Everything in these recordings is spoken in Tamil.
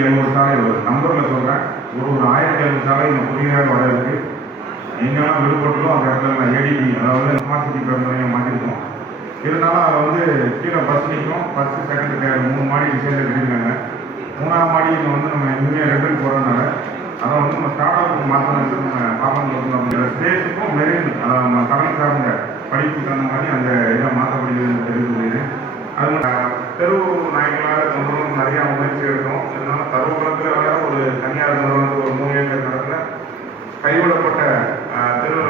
1700 சாலை வருது. நம்பரில் சொல்கிறேன், ஒரு 1700 சாலை இந்த புதிதாக வர இருக்கு. எங்கெல்லாம் விடுபட்டதோ அந்த இடத்துல நான் ஏடிபி, அதாவது ஸ்மார்ட் சிட்டி பேருந்தையும் மாற்றிருக்கோம். இருந்தாலும் அதை வந்து கீழே பஸ் நிற்கும், ஃபஸ்ட்டு செகண்ட் தேர்ட் 3 மாடி டிசைனில் கட்டியிருக்காங்க. 3ஆம் மாடி வந்து நம்ம இனிமேல் ரெண்டுன்னு போகிறதுனால அதை வந்து நம்ம ஸ்டார்ட் அப் மாற்றணும். நம்ம பார்க்கணும் அப்படிங்கிற ஸ்பேஸுக்கும் மெரின் நம்ம கடல் சார்ந்த படிப்புக்கு அந்த மாதிரி அந்த இதை மாற்றப்படுகிறது தெரிவிக்கிறது. அது தெரு நாய்களாக சொல்கிறோம், நிறையா முயற்சி எடுக்கும். இதனால் தருவகுளத்தில் வேற ஒரு தனியார் நிறுவனத்துக்கு ஒரு 3 ஏக்கர் இடத்துல கைவிடப்பட்ட தெரு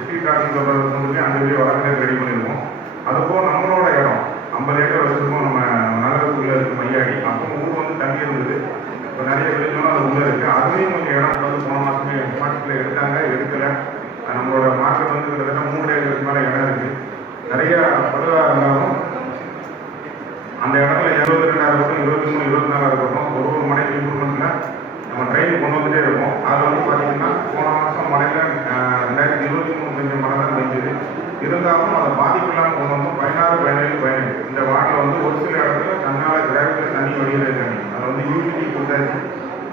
ஸ்ட்ரீட் டாக்டர் சொல்கிறது அந்த வீடியோ வழக்கில் ரெடி பண்ணியிருக்கோம். அதுபோல் நம்மளோட இடம் 50 ஏக்கர் வச்சுருக்கோம். நம்ம நகரத்துக்குள்ளே இருக்குது மையாடி. அப்போ ஊர் வந்து தண்ணி இருந்தது, இப்போ நிறைய விளைஞ்சோம் அது உள்ளே இருக்குது. அதுலேயும் கொஞ்சம் இடம் வந்து போன மாதமே மார்க்கெட்டில் எடுத்தாங்க, எடுக்கலை. நம்மளோட மார்க்கெட் வந்து கிட்டத்தட்ட 3 ஏக்கருக்கு மேலே இடம் இருக்குது. நிறைய பொதுவாக இருந்தாலும் அந்த இடத்துல 22 இருக்கட்டும், 23, 24 இருக்கட்டும், ஒரு மலைக்கு இம்ப்ரூவ்மெண்ட்டில் நம்ம ட்ரெயின் கொண்டு வந்துட்டே இருக்கோம். அதில் வந்து பார்த்தீங்கன்னா போன மாதம் மழையில் 2023 கொஞ்சம் மழை தான் பெஞ்சது. இருந்தாலும் அதை பாதிப்புலாம் கொண்டு வந்தோம். 16, 17, 18 இந்த வார்டில் வந்து ஒரு சில இடத்துல தன்னால் கிராவிட்டில் தண்ணி வழியில் இருக்காங்க. அதை வந்து யூடிடி கொடுத்தாச்சு,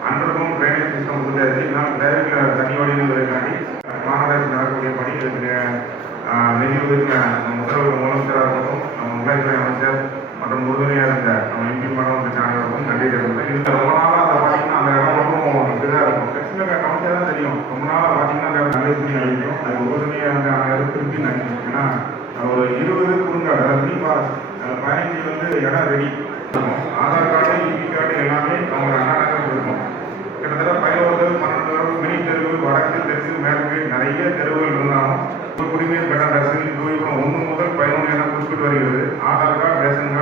அண்டர்கிரவுண்ட் ட்ரைனேஜ் சிஸ்டம் கொடுத்தாச்சு. இதனால் கிராவிட்டில் தண்ணி வழியில் இருக்காண்டி மாநகராட்சி நடக்கக்கூடிய பணி இருக்கு. நிதியுதவிக்கு முதல்வர் முதலமைச்சராக இருக்கட்டும், நம்ம உள்ளாட்சித்துறை அமைச்சர் மற்றும் உறுதுணையாக இருந்த நம்ம எம்பி மேடம் அனைவருக்கும் நன்றி தெரிவிக்கிறேன். இது ரொம்ப நாளாக அதை பார்த்தீங்கன்னா அந்த இடம் மட்டும் இதாக இருக்கும். பிரச்சனை கவனிச்சா தான் தெரியும். ரொம்ப நாளாக பார்த்தீங்கன்னா அந்த இடம் நல்ல பண்ணி அழிக்கும். அது உறுதுணையாக இருந்த அனைவரும் திருப்பி நினைக்கும். ஏன்னா ஒரு 20 குறுங்காடு, அதாவது 15 வந்து இடம் ரெடி இருக்கும். ஆதார் கார்டு, இபி கார்டு எல்லாமே அவங்க அண்ணாநகர் இருக்கும். கிட்டத்தட்ட 11 12 மினி தெருவு, வடக்கு தெற்கு மேற்கு நிறைய தெருவுகள் இருந்தாலும் குடிநீர் கடன் ரசீது 1 முதல் 11 என குறிப்பிட்டு வருகிறது. Aadhaar card, ration